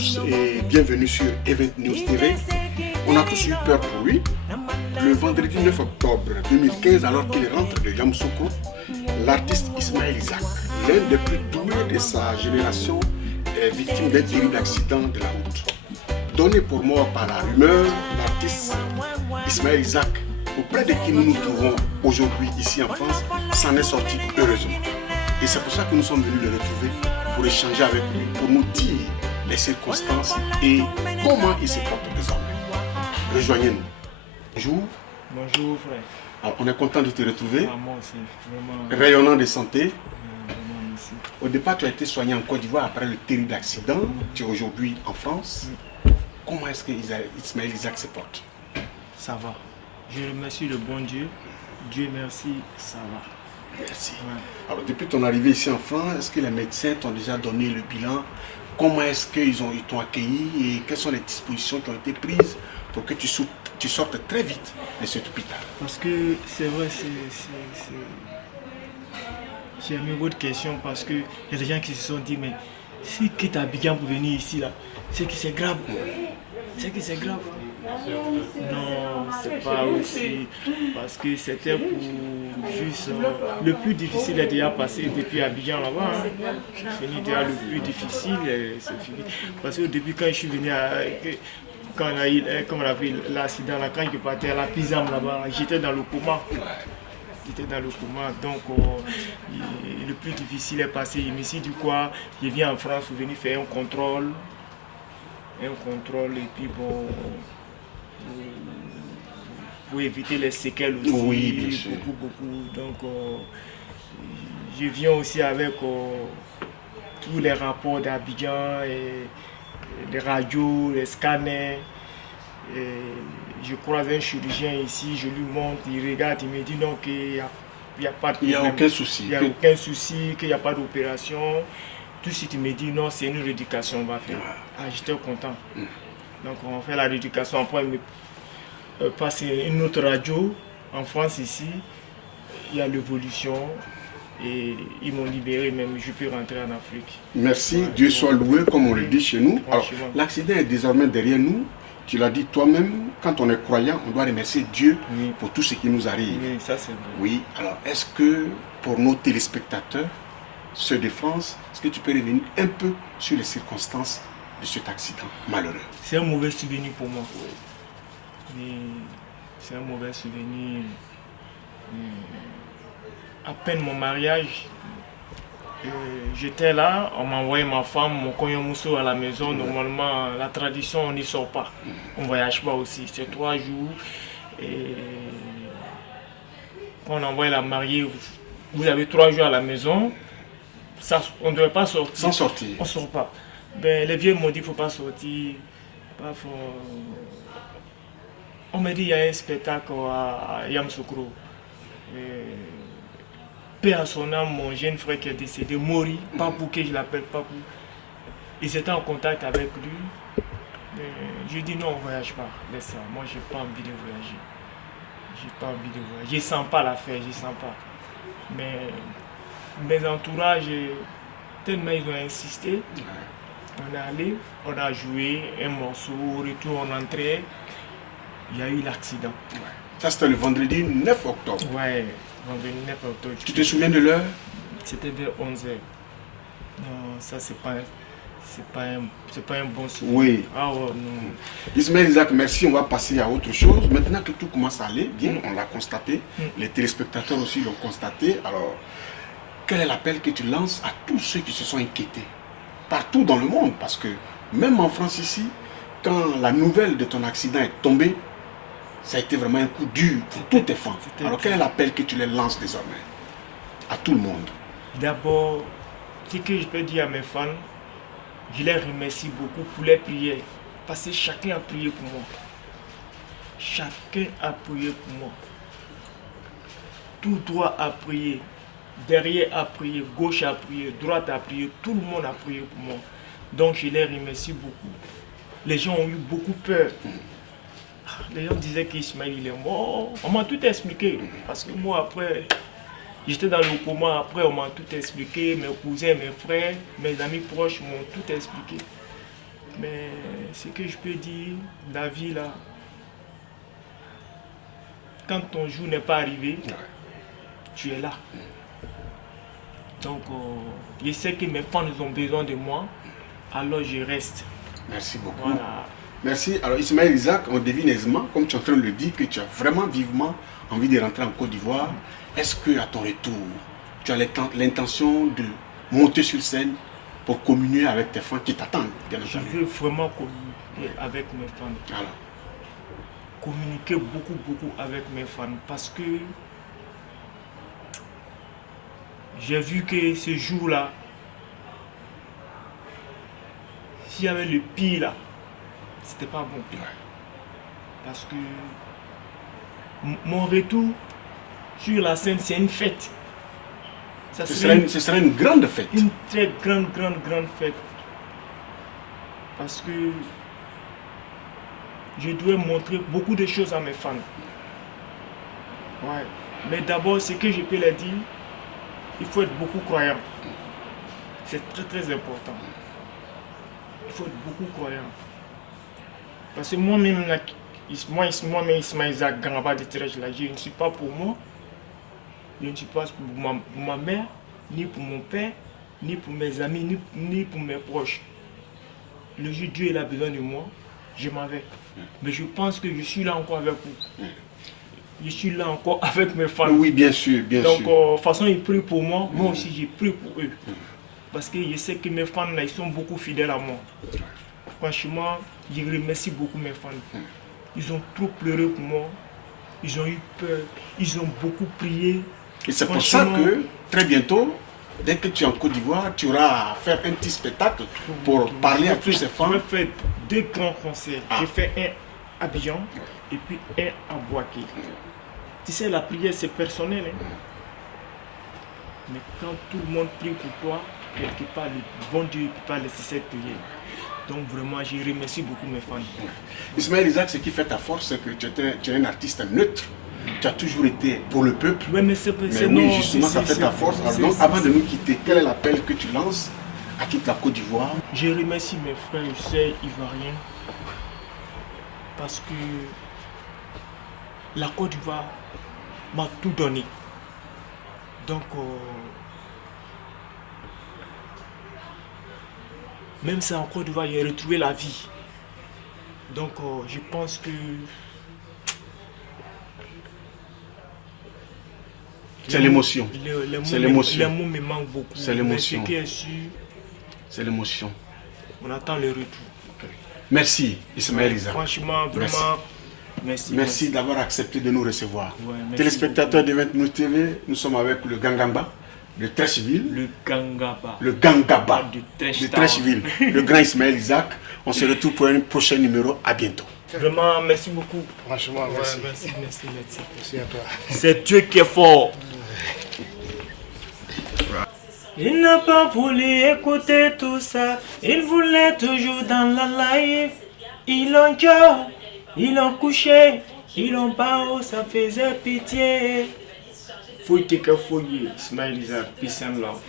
tous et bienvenue sur Event News TV. On a tous eu peur pour lui. Le vendredi 9 octobre 2015, alors qu'il rentre de Yamoussoukro, l'artiste Ismaël Isaac, l'un des plus doués de sa génération, est victime d'un terrible accident de la route. Donné pour mort par la rumeur, l'artiste Ismaël Isaac, auprès de qui nous nous trouvons aujourd'hui ici en France, s'en est sorti heureusement. Et c'est pour ça que nous sommes venus le retrouver, pour échanger avec lui, pour nous dire les circonstances et comment il se porte désormais. Rejoignez-nous. Bonjour. Bonjour frère. Alors, on est content de te retrouver. Moi aussi, vraiment. Rayonnant de santé. Vraiment, merci. Au départ, tu as été soigné en Côte d'Ivoire après le terrible accident. Tu es aujourd'hui en France. Comment est-ce que Ismaël Isaac se porte? Ça va. Je remercie le bon Dieu. Dieu merci, ça va. Merci. Ouais. Alors, depuis ton arrivée ici en France, est-ce que les médecins t'ont déjà donné le bilan? Comment est-ce qu'ils t'ont accueilli et quelles sont les dispositions qui ont été prises pour que tu sortes très vite de cet hôpital? Parce que c'est vrai, j'ai aimé votre question parce qu'il y a des gens qui se sont dit, mais si quitte Abidjan pour venir ici, là, c'est que c'est grave. C'est que c'est grave. Non, c'est pas aussi. Parce que c'était pour juste. Le plus difficile est déjà passé depuis Abidjan là-bas. Hein. C'est fini déjà le plus difficile, c'est fini. Parce qu'au début, quand je suis venu quand on a eu, comme on a pris l'accident là, quand je partais à la Pisam là-bas, j'étais dans le coma. J'étais dans le coma, donc le plus difficile est passé. Je me suis dit quoi, je viens en France pour venir faire un contrôle et puis bon, pour éviter les séquelles aussi, oui, bien sûr. beaucoup. Donc je viens aussi avec tous les rapports d'Abidjan et les radios, les scanners. Et je croise un chirurgien ici, je lui montre, il regarde, il me dit non, qu'il n'y a pas de problème. Il n'y a aucun souci. Il n'y a aucun souci, qu'il n'y a pas d'opération. Tout de suite, il me dit non, c'est une rééducation qu'on va faire. Ah, j'étais content. Donc, on fait la rééducation. Après, il me passe une autre radio en France ici. Il y a l'évolution. Et ils m'ont libéré, même je peux rentrer en Afrique. Merci, Dieu soit loué, comme on le dit chez nous. Alors, l'accident est désormais derrière nous. Tu l'as dit toi-même, quand on est croyant, on doit remercier Dieu pour tout ce qui nous arrive. Oui, ça c'est vrai. Oui, alors est-ce que pour nos téléspectateurs, ceux de France, est-ce que tu peux revenir un peu sur les circonstances de cet accident malheureux? C'est un mauvais souvenir pour moi. C'est un mauvais souvenir. À peine mon mariage, j'étais là, on m'a envoyé ma femme, mon cognon mousseau à la maison. Normalement, la tradition, on n'y sort pas. On ne voyage pas aussi. C'est 3 jours. Et quand on envoie la mariée, vous avez 3 jours à la maison. Ça, on ne devait pas sortir. Sans sortir. On ne sort pas. Ben, les vieux m'ont dit qu'il ne faut pas sortir. On m'a dit qu'il y a un spectacle à Yamoussoukro. Paix à son âme, mon jeune frère qui est décédé, Mori, Papou, que je l'appelle Papou. Ils étaient en contact avec lui. Je lui ai dit non, on ne voyage pas. Laisse ça. Moi, je n'ai pas envie de voyager. Je ne sens pas l'affaire, je ne sens pas. Mais mes entourages, tellement ils ont insisté. On est allé, on a joué un morceau, au retour on entrait. Il y a eu l'accident. Ça, c'était le vendredi 9 octobre. Ouais. Vendredi 9 octobre. Tu te souviens de l'heure? C'était vers 11h. Non, ça c'est pas un bon souvenir. Oui. Ah ouais, non. Ismaël Isaac, merci, on va passer à autre chose. Maintenant que tout commence à aller bien, on l'a constaté, les téléspectateurs aussi l'ont constaté. Alors, quel est l'appel que tu lances à tous ceux qui se sont inquiétés partout dans le monde? Parce que même en France ici, quand la nouvelle de ton accident est tombée, ça a été vraiment un coup dur pour tous tes fans. Alors quel est l'appel que tu les lances désormais à tout le monde? D'abord, ce que je peux dire à mes fans, je les remercie beaucoup pour les prières. Parce que chacun a prié pour moi. Chacun a prié pour moi. Tout droit a prié. Derrière a prié. Gauche a prié. Droite a prié. Tout le monde a prié pour moi. Donc je les remercie beaucoup. Les gens ont eu beaucoup peur. Les gens disaient qu'Ismaël il est mort. On m'a tout expliqué. Parce que moi après, j'étais dans le coma. Après on m'a tout expliqué. Mes cousins, mes frères, mes amis proches m'ont tout expliqué. Mais ce que je peux dire, la vie là, quand ton jour n'est pas arrivé, tu es là. Donc, je sais que mes fans ont besoin de moi, alors je reste. Merci beaucoup. Voilà. Merci. Alors Ismaël Isaac, on devine aisément, comme tu es en train de le dire, que tu as vraiment vivement envie de rentrer en Côte d'Ivoire. Est-ce qu'à ton retour, tu as l'intention de monter sur scène pour communier avec tes fans qui t'attendent, bien Je entendu? veux vraiment communiquer avec mes fans. Voilà. Communiquer beaucoup avec mes fans parce que j'ai vu que ce jour-là, s'il y avait le pire là, c'était pas bon. Parce que mon retour sur la scène, c'est une fête. Ça Ce serait une grande fête. Une très grande fête. Parce que je dois montrer beaucoup de choses à mes fans. Ouais. Mais d'abord, ce que je peux leur dire, il faut être beaucoup croyant. C'est très important. Il faut être beaucoup croyant. Parce que moi-même, moi-même, Ismaël Isaac Gangaba de Tirage, je ne suis pas pour moi. Je ne suis pas pour ma mère, ni pour mon père, ni pour mes amis, ni pour mes proches. Le jour où Dieu a besoin de moi, je m'en vais. Mais je pense que je suis là encore avec vous. Je suis là encore avec mes fans. Oui, bien sûr, bien sûr. Donc, de toute façon, ils prient pour moi. Moi aussi, j'ai prié pour eux. Parce que je sais que mes fans, là, ils sont beaucoup fidèles à moi. Franchement, je remercie beaucoup mes fans. Ils ont trop pleuré pour moi. Ils ont eu peur. Ils ont beaucoup prié. Et c'est pour ça que, très bientôt, dès que tu es en Côte d'Ivoire, tu auras à faire un petit spectacle pour parler à tous ces fans. Je vais faire 2 grands concerts. J'ai fait un à Abidjan et puis un à Boaké. Tu sais, la prière, c'est personnel. Hein? Mais quand tout le monde prie pour toi, quelque part, le bon Dieu ne peut pas laisser cette prière. Donc vraiment, je remercie beaucoup mes fans. Ismaël Isaac, ce qui fait ta force, c'est que tu es un artiste neutre. Tu as toujours été pour le peuple. Ouais, mais oui, justement, ça fait ta force. Alors, donc, avant de nous quitter, quel est l'appel que tu lances à toute la Côte d'Ivoire? Je remercie mes frères et sœurs ivoiriens parce que la Côte d'Ivoire m'a tout donné. Donc, même si en Côte d'Ivoire, j'ai retrouvé la vie. Donc, je pense que c'est l'émotion. C'est l'émotion. Les mots me manquent beaucoup. C'est l'émotion. Ce qui est sûr, c'est l'émotion. On attend le retour. Merci, Ismaël Isaac. Franchement, vraiment, merci d'avoir accepté de nous recevoir. Ouais, Téléspectateurs de 20 Minutes TV, nous sommes avec le Gangamba de Trècheville. Le Gangaba. Le Gangaba de Trècheville. Le grand Ismaël Isaac. On se retrouve pour un prochain numéro. À bientôt. Vraiment, merci beaucoup. Franchement, merci. Merci. Merci à toi. C'est Dieu qui est fort. Il n'a pas voulu écouter tout ça. Il voulait toujours dans la life. Ils l'ont déjà, ils l'ont couché, ils l'ont pas haut, ça faisait pitié. Faut que fouiller, Ismaël Isaac, peace and love.